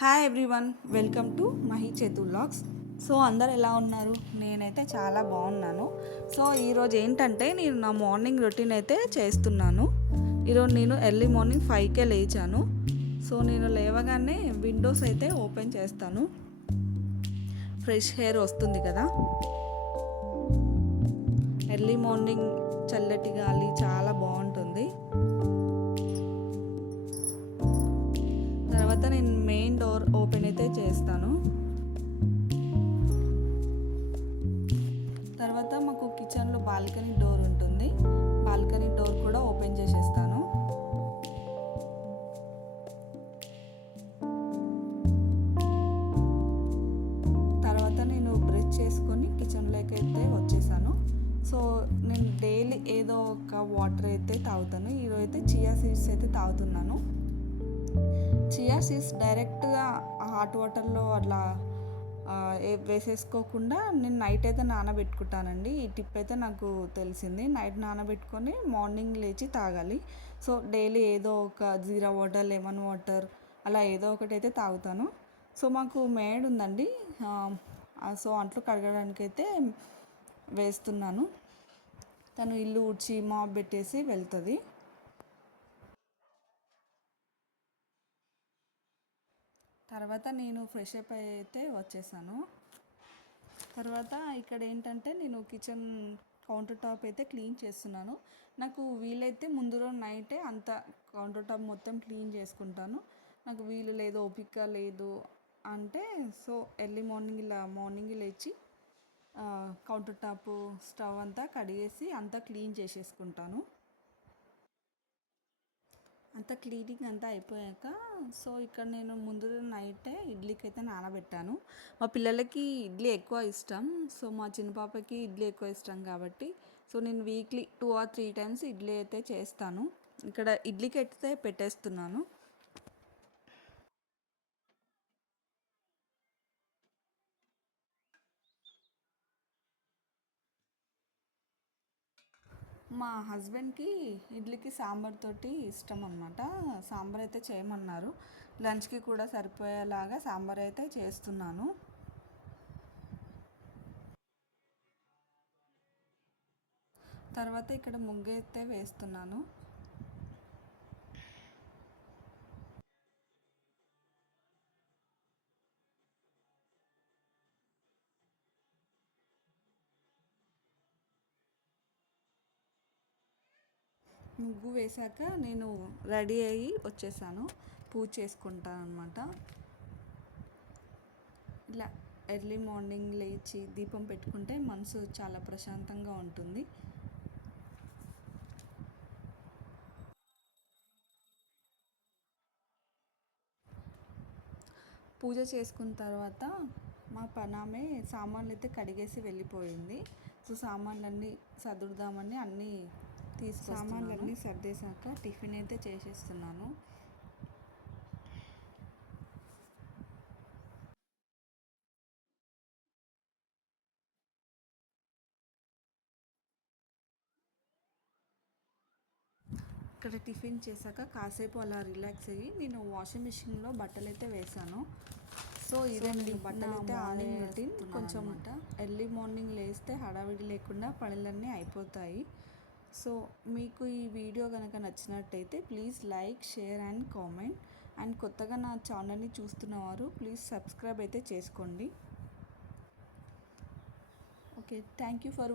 Hi everyone welcome to Mahi Chethu vlogs so అందరు ఎలా ఉన్నారు? నేనైతే చాలా బాగున్నాను. సో ఈరోజు ఏంటంటే నేను నా మార్నింగ్ రొటీన్ అయితే చేస్తున్నాను. ఈరోజు నేను ఎర్లీ మార్నింగ్ ఫైవ్కే లేచాను. సో నేను లేవగానే విండోస్ అయితే ఓపెన్ చేస్తాను. ఫ్రెష్ హెయిర్ వస్తుంది కదా. ఎర్లీ మార్నింగ్ చల్లటి గాలి చాలా బాగుంటుంది. తర్వాత నేను మెయిన్ డోర్ ఓపెన్ అయితే చేస్తాను. తర్వాత మాకు కిచెన్లో బాల్కనీ డోర్ ఉంటుంది. బాల్కనీ డోర్ కూడా ఓపెన్ చేసేస్తాను. తర్వాత నేను బ్రష్ చేసుకొని కిచెన్లోకి అయితే వచ్చేసాను. సో నేను డైలీ ఏదో ఒక వాటర్ అయితే తాగుతాను. ఈరోజు అయితే చియా సీడ్స్ అయితే తాగుతున్నాను. చియా సీడ్స్ డైరెక్ట్గా హాట్ వాటర్లో అట్లా వేసేసుకోకుండా నేను నైట్ అయితే నానబెట్టుకుంటానండి. ఈ టిప్ అయితే నాకు తెలిసింది. నైట్ నానబెట్టుకొని మార్నింగ్ లేచి తాగాలి. సో డైలీ ఏదో ఒక జీరా వాటర్ లెమన్ వాటర్ అలా ఏదో ఒకటి అయితే తాగుతాను. సో మాకు మేడ్ ఉందండి. సో అంట్లు కడగడానికి అయితే వేస్తున్నాను. తను ఇల్లు ఊడ్చి మాప్ పెట్టేసి వెళ్తుంది. తర్వాత నేను ఫ్రెష్ అప్ అయితే వచ్చేసాను. తర్వాత ఇక్కడ ఏంటంటే నేను కిచెన్ కౌంటర్ టాప్ అయితే క్లీన్ చేస్తున్నాను. నాకు వీలైతే ముందు రోజు నైటే అంత కౌంటర్ టాప్ మొత్తం క్లీన్ చేసుకుంటాను. నాకు వీలు లేదు ఓపిక లేదు అంటే సో ఎర్లీ మార్నింగ్ ఇలా మార్నింగ్ లేచి కౌంటర్ టాప్ స్టవ్ అంతా కడిగేసి అంతా క్లీన్ చేసేసుకుంటాను. అంత క్లీనింగ్ అంతా అయిపోయాక సో ఇక్కడ నేను ముందు నైటే ఇడ్లీకి అయితే నానబెట్టాను. మా పిల్లలకి ఇడ్లీ ఎక్కువ ఇష్టం సో మా చిన్న పాపకి ఇడ్లీ ఎక్కువ ఇష్టం కాబట్టి సో నేను weekly two or three times idli అయితే చేస్తాను. ఇక్కడ ఇడ్లీకి అయితే పెట్టేస్తున్నాను. మా హస్బెండ్కి ఇడ్లీకి సాంబార్ తోటి ఇష్టం అనమాట సాంబార్ అయితే చేయమన్నారు. లంచ్కి కూడా సరిపోయేలాగా సాంబార్ అయితే చేస్తున్నాను. తర్వాత ఇక్కడ ముగ్గు అయితే వేస్తున్నాను. ముగ్గు వేశాక నేను రెడీ అయ్యి వచ్చేసాను. పూజ చేసుకుంటాను అనమాట ఇలా ఎర్లీ మార్నింగ్ లేచి దీపం పెట్టుకుంటే మనసు చాలా ప్రశాంతంగా ఉంటుంది. పూజ చేసుకున్న తర్వాత మా పనామే సామాన్లు అయితే కడిగేసి వెళ్ళిపోయింది. సో సామాన్లన్నీ సదురుదామని అన్నీ సామాన్లన్నీ సర్దేశాక టిఫిన్ అయితే చేసేస్తున్నాను. ఇక్కడ టిఫిన్ చేశాక కాసేపు అలా రిలాక్స్ అయ్యి నేను వాషింగ్ మిషన్లో బట్టలు అయితే వేసాను సో ఇదండి బట్టలు అయితే మార్నింగ్ రొటీన్. కొంచెం ఎర్లీ మార్నింగ్ లేస్తే హడావిడి లేకుండా పనులన్నీ అయిపోతాయి. సో మీకు ఈ వీడియో కనుక నచ్చినట్టయితే please like share and comment. And కొత్తగా నా ఛానల్ని చూస్తున్నవారు ప్లీజ్ సబ్స్క్రైబ్ అయితే చేసుకోండి. Okay thank you for